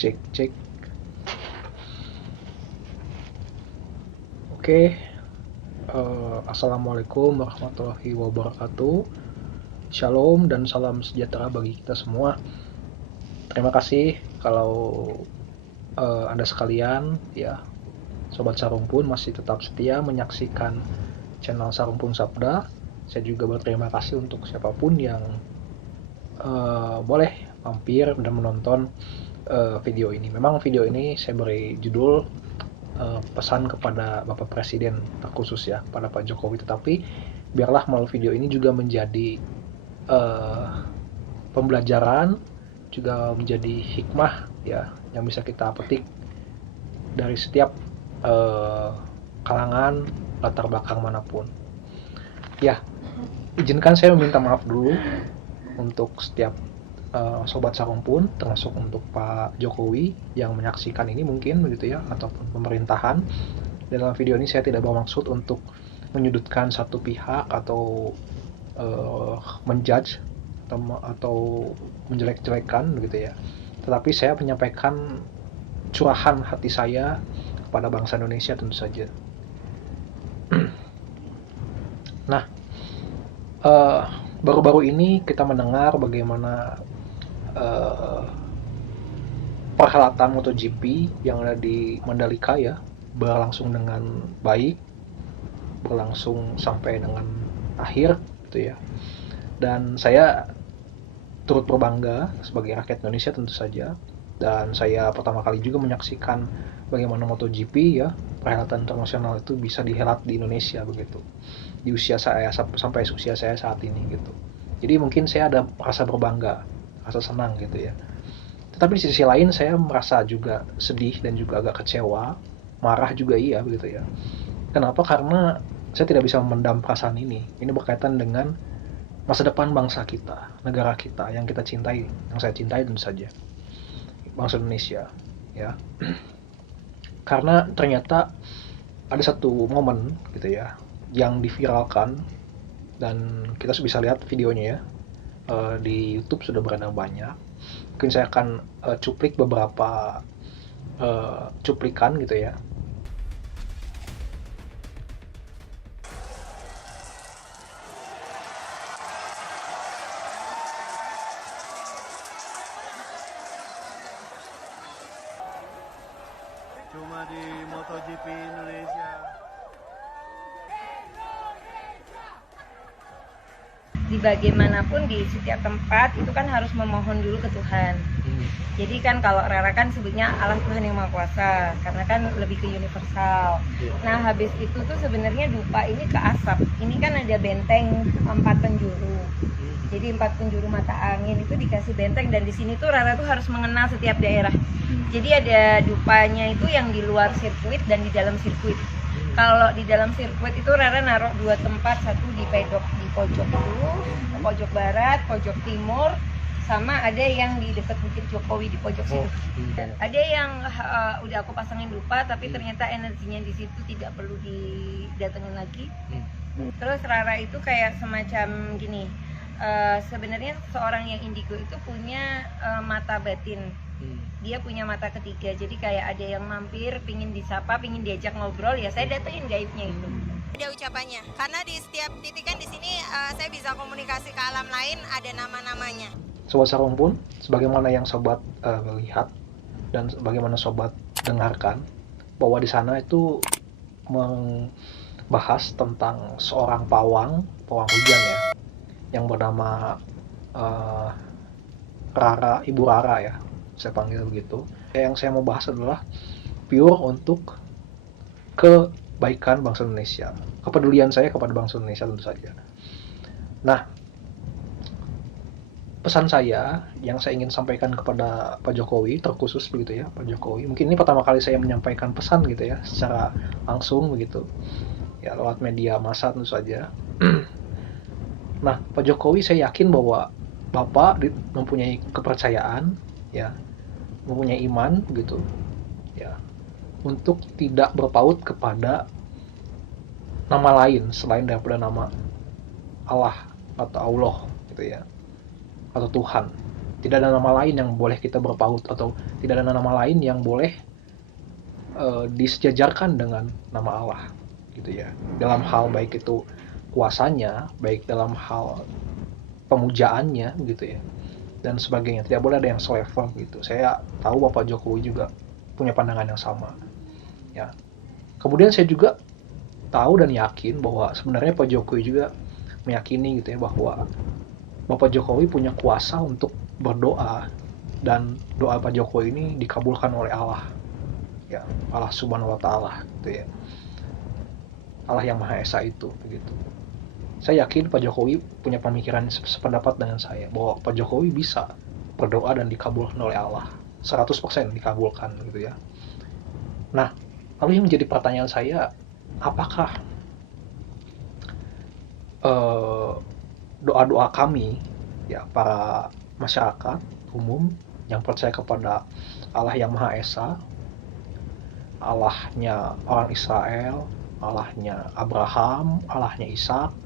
Cek. Oke. Assalamualaikum warahmatullahi wabarakatuh. Shalom dan salam sejahtera bagi kita semua. Terima kasih kalau Anda sekalian, ya, Sobat Sarumpun masih tetap setia menyaksikan channel Sarumpun Sabda. Saya juga berterima kasih untuk siapapun yang boleh mampir dan menonton video ini. Memang video ini saya beri judul pesan kepada Bapak Presiden terkhusus ya, kepada Pak Jokowi. Tetapi biarlah melalui video ini juga menjadi pembelajaran, juga menjadi hikmah ya, yang bisa kita petik dari setiap kalangan, latar belakang manapun. Ya, izinkan saya meminta maaf dulu untuk setiap Sobat Sarumpun, termasuk untuk Pak Jokowi yang menyaksikan ini mungkin begitu ya, ataupun pemerintahan. Dalam video ini saya tidak bermaksud untuk menyudutkan satu pihak atau menjudge atau menjelek-jelekan begitu ya. Tetapi saya menyampaikan curahan hati saya kepada bangsa Indonesia tentu saja. Nah, baru-baru ini kita mendengar bagaimana perhelatan MotoGP yang ada di Mandalika ya berlangsung dengan baik, berlangsung sampai dengan akhir gitu ya. Dan saya turut berbangga sebagai rakyat Indonesia tentu saja. Dan saya pertama kali juga menyaksikan bagaimana MotoGP ya, perhelatan internasional itu bisa dihelat di Indonesia begitu. Di usia saya sampai usia saya saat ini gitu. Jadi mungkin saya ada rasa berbangga, rasa senang gitu ya. Tetapi di sisi lain saya merasa juga sedih dan juga agak kecewa, marah juga iya begitu ya. Kenapa? Karena saya tidak bisa memendam perasaan ini. Ini berkaitan dengan masa depan bangsa kita, negara kita yang kita cintai, yang saya cintai tentu saja, bangsa Indonesia ya. Karena ternyata ada satu momen gitu ya yang diviralkan dan kita bisa lihat videonya ya, di YouTube sudah beredar banyak. Mungkin saya akan cuplik beberapa cuplikan gitu ya. Cuma di MotoGP Indonesia. Di bagaimanapun di setiap tempat itu kan harus memohon dulu ke Tuhan. Jadi kan kalau Rara kan sebutnya Allah Tuhan yang Maha Kuasa karena kan lebih ke universal. Nah habis itu tuh sebenarnya dupa ini ke asap. Ini kan ada benteng 4 penjuru. Jadi 4 penjuru mata angin itu dikasih benteng dan di sini tuh Rara tuh harus mengenal setiap daerah. Jadi ada dupanya itu yang di luar sirkuit dan di dalam sirkuit. Kalau di dalam sirkuit itu Rara naruh 2 tempat, satu di pedok di pojok dulu, pojok barat, pojok timur, sama ada yang di dekat Bukit Jokowi di pojok situ. Ada yang udah aku pasangin dupa tapi ternyata energinya di situ tidak perlu didatengin lagi. Terus Rara itu kayak semacam gini. Sebenarnya seorang yang indigo itu punya mata batin. Dia punya mata ketiga, jadi kayak ada yang mampir, pingin disapa, pingin diajak ngobrol, ya saya datengin gaibnya itu. Ada ucapannya, karena di setiap titik kan di sini saya bisa komunikasi ke alam lain, ada nama-namanya. Sobat Sarumpun, sebagaimana yang sobat lihat dan bagaimana sobat dengarkan, bahwa di sana itu membahas tentang seorang pawang hujan ya, yang bernama Rara, Ibu Rara ya, saya panggil begitu. Yang saya mau bahas adalah pure untuk kebaikan bangsa Indonesia, kepedulian saya kepada bangsa Indonesia tentu saja. Nah, pesan saya yang saya ingin sampaikan kepada Pak Jokowi terkhusus begitu ya, Pak Jokowi. Mungkin ini pertama kali saya menyampaikan pesan gitu ya, secara langsung begitu ya, lewat media massa tentu saja. Nah, Pak Jokowi saya yakin bahwa Bapak mempunyai kepercayaan ya, mempunyai iman begitu ya, untuk tidak berpaut kepada nama lain selain daripada nama Allah atau Allah gitu ya, atau Tuhan. Tidak ada nama lain yang boleh kita berpaut, atau tidak ada nama lain yang boleh disejajarkan dengan nama Allah gitu ya. Dalam hal baik itu kuasanya, baik dalam hal pemujaannya gitu ya, dan sebagainya. Tidak boleh ada yang selevel gitu. Saya tahu Bapak Jokowi juga punya pandangan yang sama ya. Kemudian saya juga tahu dan yakin bahwa sebenarnya Pak Jokowi juga meyakini gitu ya, bahwa Bapak Jokowi punya kuasa untuk berdoa, dan doa Pak Jokowi ini dikabulkan oleh Allah ya, Allah Subhanahu wa taala gitu ya. Allah yang Maha Esa itu begitu. Saya yakin Pak Jokowi punya pemikiran sependapat dengan saya, bahwa Pak Jokowi bisa berdoa dan dikabulkan oleh Allah, 100% dikabulkan gitu ya. Nah, lalu yang menjadi pertanyaan saya, apakah doa-doa kami ya, para masyarakat umum yang percaya kepada Allah yang Maha Esa, Allahnya orang Israel, Allahnya Abraham, Allahnya Ishak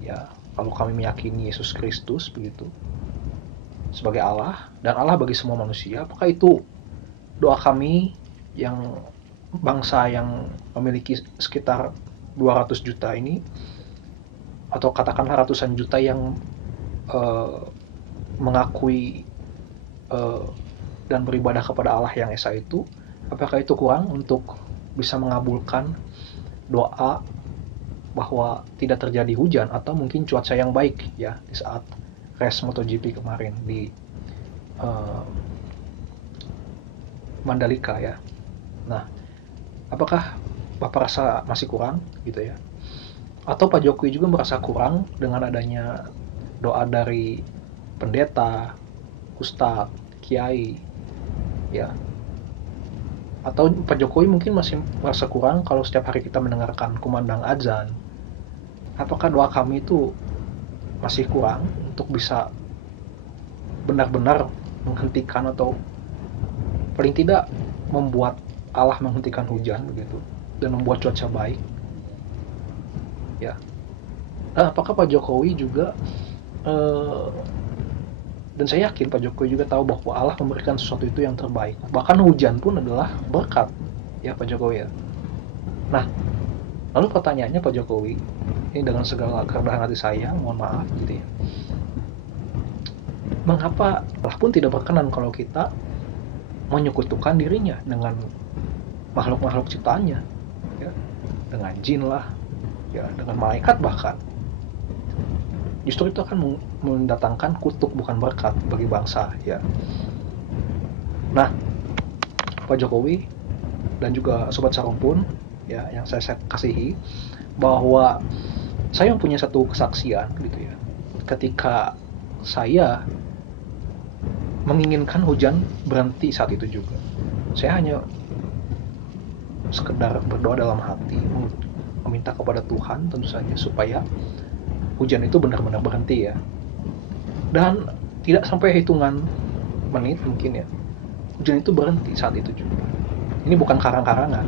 ya, kalau kami meyakini Yesus Kristus begitu sebagai Allah dan Allah bagi semua manusia, apakah itu doa kami yang bangsa yang memiliki sekitar 200 juta ini, atau katakanlah ratusan juta yang mengakui dan beribadah kepada Allah yang Esa itu, apakah itu kurang untuk bisa mengabulkan doa bahwa tidak terjadi hujan atau mungkin cuaca yang baik ya di saat race MotoGP kemarin di Mandalika ya. Nah, apakah Bapak rasa masih kurang gitu ya? Atau Pak Jokowi juga merasa kurang dengan adanya doa dari pendeta, ustadz, kiai ya? Atau Pak Jokowi mungkin masih merasa kurang kalau setiap hari kita mendengarkan kumandang azan? Apakah doa kami itu masih kurang untuk bisa benar-benar menghentikan atau paling tidak membuat Allah menghentikan hujan begitu dan membuat cuaca baik ya? Nah, apakah Pak Jokowi juga dan saya yakin Pak Jokowi juga tahu bahwa Allah memberikan sesuatu itu yang terbaik, bahkan hujan pun adalah berkat ya Pak Jokowi ya. Nah, lalu pertanyaannya Pak Jokowi ini dengan segala kerendahan hati saya, mohon maaf gitu ya, mengapa Allah pun tidak berkenan kalau kita menyekutukan dirinya dengan makhluk-makhluk ciptaannya ya, dengan jin lah ya, dengan malaikat bahkan. Justru itu akan mendatangkan kutuk bukan berkat bagi bangsa ya. Nah, Pak Jokowi dan juga Sobat Sarumpun ya yang saya kasihi, bahwa saya punya satu kesaksian gitu ya, ketika saya menginginkan hujan berhenti saat itu juga. Saya hanya sekedar berdoa dalam hati, meminta kepada Tuhan tentu saja supaya hujan itu benar-benar berhenti ya. Dan tidak sampai hitungan menit mungkin ya, hujan itu berhenti saat itu juga. Ini bukan karang-karangan,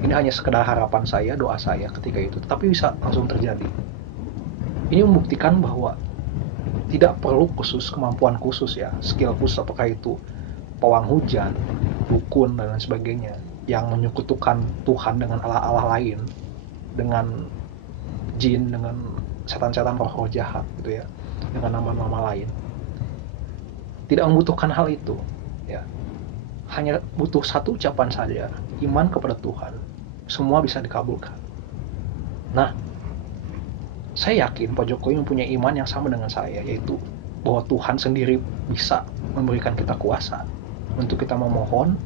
ini hanya sekedar harapan saya, doa saya ketika itu, tapi bisa langsung terjadi. Ini membuktikan bahwa tidak perlu kemampuan khusus ya, skill khusus, apakah itu pawang hujan, dukun dan lain sebagainya, yang menyekutukan Tuhan dengan Allah-Allah lain, dengan jin, dengan setan-setan roh-roh jahat gitu ya, dengan nama-nama lain. Tidak membutuhkan hal itu ya, hanya butuh satu ucapan saja, iman kepada Tuhan, semua bisa dikabulkan. Nah, saya yakin Pak Jokowi mempunyai iman yang sama dengan saya, yaitu bahwa Tuhan sendiri bisa memberikan kita kuasa untuk kita memohon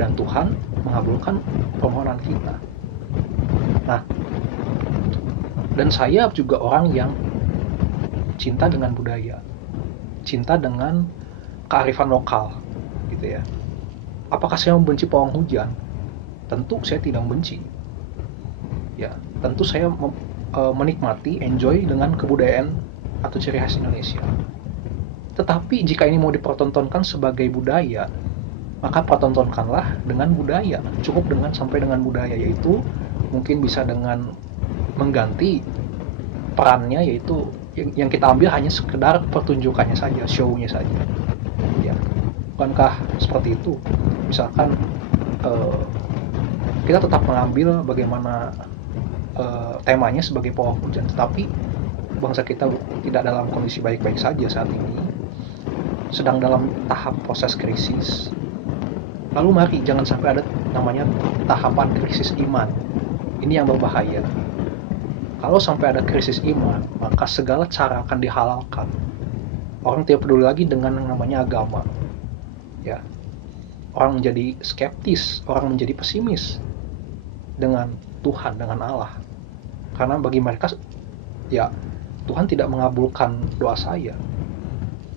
dan Tuhan mengabulkan permohonan kita. Nah, dan saya juga orang yang cinta dengan budaya, cinta dengan kearifan lokal gitu ya. Apakah saya membenci pawang hujan? Tentu saya tidak membenci ya, tentu saya menikmati, enjoy dengan kebudayaan atau ciri khas Indonesia. Tetapi jika ini mau dipertontonkan sebagai budaya, maka pertontonkanlah dengan budaya, cukup dengan sampai dengan budaya, yaitu mungkin bisa dengan mengganti perannya, yaitu yang kita ambil hanya sekedar pertunjukannya saja, show-nya saja. Bukankah seperti itu? Misalkan kita tetap mengambil bagaimana temanya sebagai pawang hujan, tetapi bangsa kita tidak dalam kondisi baik-baik saja saat ini, sedang dalam tahap proses krisis. Lalu mari jangan sampai ada namanya tahapan krisis iman. Ini yang berbahaya. Kalau sampai ada krisis iman, maka segala cara akan dihalalkan. Orang tidak peduli lagi dengan yang namanya agama. Ya. Orang menjadi skeptis, orang menjadi pesimis dengan Tuhan, dengan Allah. Karena bagi mereka, ya, Tuhan tidak mengabulkan doa saya.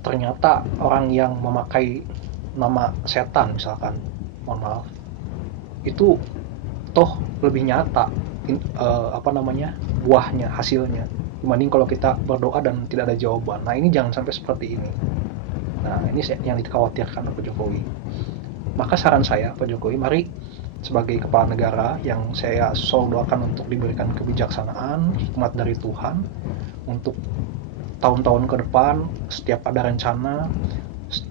Ternyata orang yang memakai nama setan misalkan, mohon maaf, itu toh lebih nyata buahnya, hasilnya, dibanding kalau kita berdoa dan tidak ada jawaban. Nah, ini jangan sampai seperti ini. Nah, ini yang dikhawatirkan Pak Jokowi. Maka saran saya, Pak Jokowi, mari sebagai kepala negara yang saya selalu doakan untuk diberikan kebijaksanaan, hikmat dari Tuhan untuk tahun-tahun ke depan, setiap ada rencana,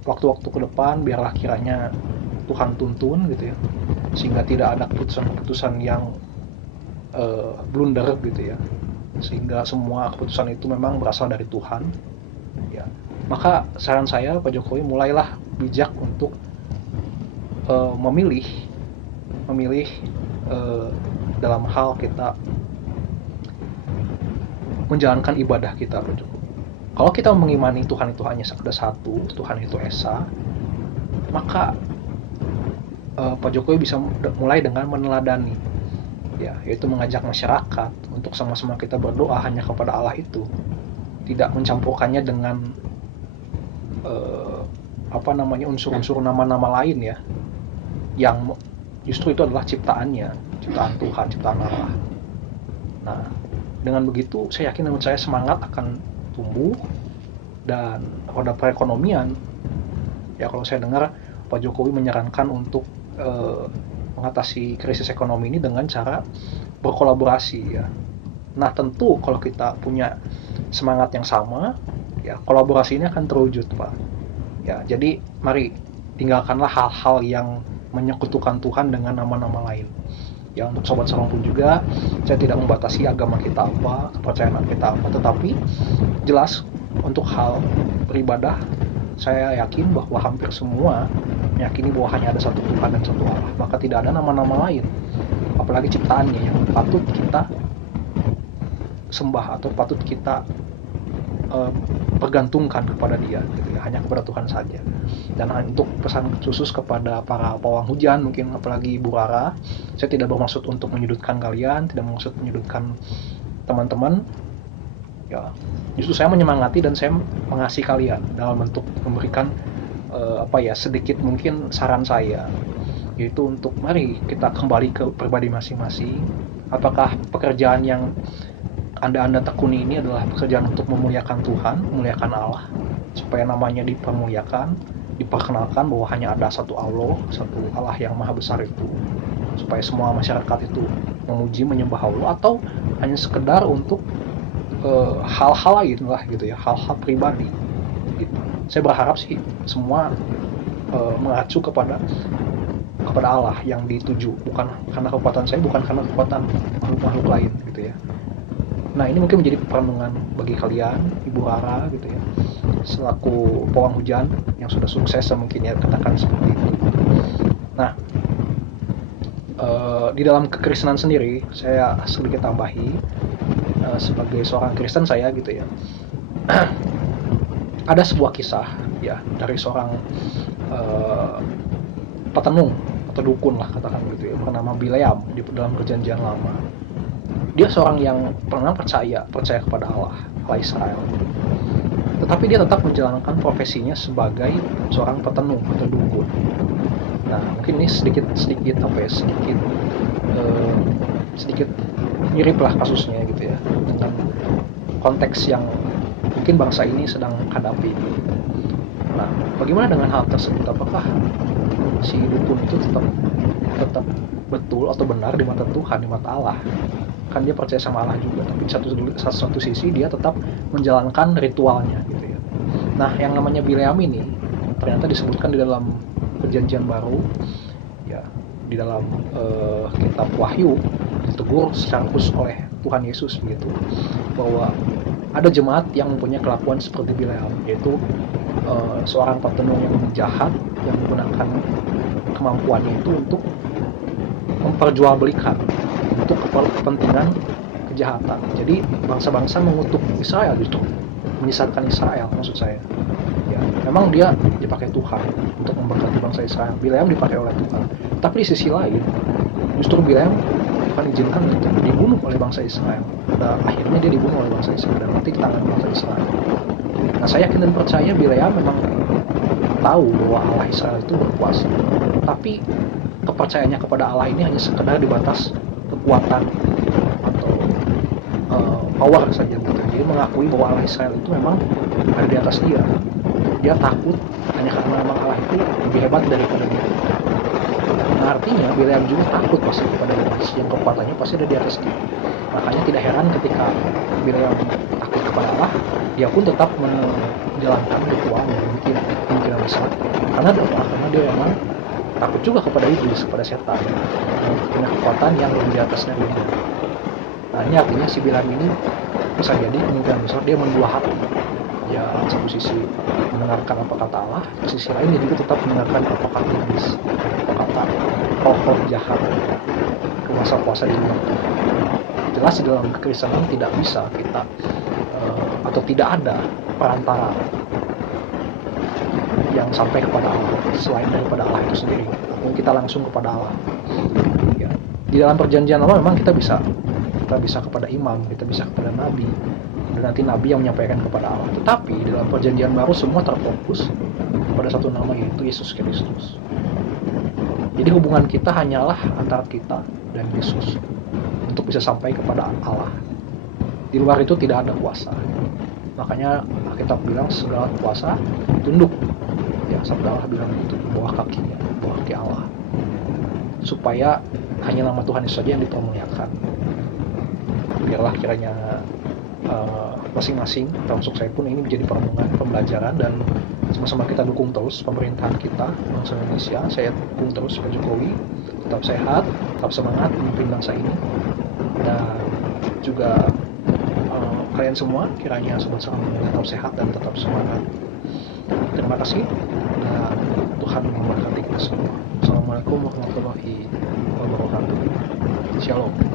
waktu-waktu ke depan, biarlah kiranya Tuhan tuntun gitu ya, sehingga tidak ada keputusan-keputusan yang blunder gitu ya, sehingga semua keputusan itu memang berasal dari Tuhan ya. Maka saran saya, Pak Jokowi, mulailah bijak untuk memilih dalam hal kita menjalankan ibadah kita, Pak Jokowi. Kalau kita mengimani Tuhan itu hanya ada satu, Tuhan itu Esa, maka Pak Jokowi bisa mulai dengan meneladani, ya, yaitu mengajak masyarakat untuk sama-sama kita berdoa hanya kepada Allah itu, tidak mencampurkannya dengan unsur-unsur nama-nama lain ya, yang justru itu adalah ciptaan Tuhan, ciptaan Allah. Nah, dengan begitu saya yakin menurut saya semangat akan tumbuh dan roda perekonomian. Ya, kalau saya dengar Pak Jokowi menyarankan untuk mengatasi krisis ekonomi ini dengan cara berkolaborasi ya. Nah, tentu kalau kita punya semangat yang sama, ya kolaborasi ini akan terwujud, Pak. Ya, jadi mari tinggalkanlah hal-hal yang menyekutukan Tuhan dengan nama-nama lain. Ya, untuk sobat sarong pun juga, saya tidak membatasi agama kita apa, kepercayaan kita apa, tetapi jelas untuk hal beribadah, saya yakin bahwa hampir semua meyakini bahwa hanya ada satu Tuhan dan satu Allah, maka tidak ada nama-nama lain, apalagi ciptaannya yang patut kita sembah atau patut kita pergantungkan kepada Dia, gitu ya, hanya kepada Tuhan saja. Dan untuk pesan khusus kepada para pawang hujan, mungkin apalagi Ibu Rara, saya tidak bermaksud untuk menyudutkan kalian, tidak bermaksud menyudutkan teman-teman. Ya, justru saya menyemangati dan saya mengasihi kalian dalam bentuk memberikan sedikit mungkin saran saya, yaitu untuk mari kita kembali ke pribadi masing-masing. Apakah pekerjaan yang Anda tekuni ini adalah pekerjaan untuk memuliakan Tuhan, memuliakan Allah, supaya namanya dipermuliakan, diperkenalkan bahwa hanya ada satu Allah yang maha besar itu, supaya semua masyarakat itu memuji, menyembah Allah, atau hanya sekedar untuk hal-hal lain lah gitu ya, hal-hal pribadi gitu. Saya berharap sih semua mengacu kepada Allah yang dituju, bukan karena kekuatan saya, bukan karena kekuatan makhluk-makhluk lain gitu ya. Nah, ini mungkin menjadi perenungan bagi kalian, Ibu Rara gitu ya, selaku pawang hujan yang sudah sukses mungkin ya, katakan seperti itu. Nah, di dalam kekristenan sendiri, saya sedikit tambahi, sebagai seorang Kristen saya gitu ya, ada sebuah kisah ya dari seorang petenung atau dukun lah, katakan gitu ya, bernama Bileam di dalam Perjanjian Lama. Dia seorang yang pernah percaya kepada Allah Israel, tetapi dia tetap menjalankan profesinya sebagai seorang petenung atau dukun. Nah, mungkin ini sedikit mirip lah kasusnya gitu ya, dengan konteks yang mungkin bangsa ini sedang hadapi. Nah, bagaimana dengan hal tersebut? Apakah si dukun itu tetap betul atau benar di mata Tuhan, di mata Allah? Kan dia percaya sama Allah juga, tapi satu sisi dia tetap menjalankan ritualnya gitu ya. Nah, yang namanya Bileam ini ternyata disebutkan di dalam Perjanjian Baru, ya, di dalam kitab Wahyu ditegur secara khusus oleh Tuhan Yesus begitu, bahwa ada jemaat yang mempunyai kelakuan seperti Bileam, yaitu seorang petenung yang jahat yang menggunakan kemampuannya itu untuk memperjualbelikan untuk kepentingan kejahatan. Jadi bangsa-bangsa mengutuk Israel, justru menyesatkan Israel, maksud saya. Ya, memang dia dipakai Tuhan untuk memberkati bangsa Israel. Bileam dipakai oleh Tuhan. Tapi di sisi lain, justru Bileam Tuhan izinkan untuk dibunuh oleh bangsa Israel. Pada akhirnya dia dibunuh oleh bangsa Israel dan mati di tangan bangsa Israel. Nah, saya yakin dan percaya Bileam memang tahu bahwa Allah Israel itu berkuasa. Tapi kepercayaannya kepada Allah ini hanya sekedar di batas kekuatan atau power saja gitu. Jadi mengakui bahwa Allah Israel itu memang ada di atas dia. Dia takut hanya karena memang Allah itu lebih hebat daripada dia. Nah, artinya Bileam juga takut pasti kepada Allah yang kekuatannya pasti ada di atas dia. Makanya tidak heran ketika Bileam takut kepada Allah, dia pun tetap menjalankan ritual yang mungkin besar. Karena dia memang takut juga kepada iblis, kepada setan, yang punya kekuatan yang lebih di atas dari dia. Nah, ini artinya si Bileam ini bisa jadi kemungkinan besar dia mendua hati. Ya, satu sisi mendengarkan apa kata Allah, di sisi lain dia juga tetap mendengarkan apa kata iblis, apa kata roh-roh jahat, kuasa-kuasa di luar. Jelas di dalam kekristenan tidak bisa kita atau tidak ada perantara yang sampai kepada Allah selain daripada Allah itu sendiri, ataupun kita langsung kepada Allah. Ya, di dalam perjanjian lama memang kita bisa kepada imam, kita bisa kepada nabi, dan nanti nabi yang menyampaikan kepada Allah. Tetapi di dalam perjanjian baru semua terfokus pada satu nama, yaitu Yesus Kristus. Jadi hubungan kita hanyalah antara kita dan Yesus untuk bisa sampai kepada Allah. Di luar itu tidak ada kuasa. Makanya kita bilang segala kuasa tunduk. Ya, sabda Allah bilang itu di bawah kakinya, di bawah kaki Allah. Supaya hanya nama Tuhan Yesus saja yang dipermuliakan. Biarlah kiranya masing-masing, termasuk saya pun, ini menjadi perenungan, pembelajaran, dan sama-sama kita dukung terus pemerintahan kita, bangsa Indonesia. Saya dukung terus Pak Jokowi, tetap sehat, tetap semangat memimpin bangsa ini, dan juga kalian semua kiranya sobat salam tetap sehat dan tetap semangat. Terima kasih, dan Tuhan memberkati kita semua. Assalamualaikum warahmatullahi wabarakatuh. Shalom.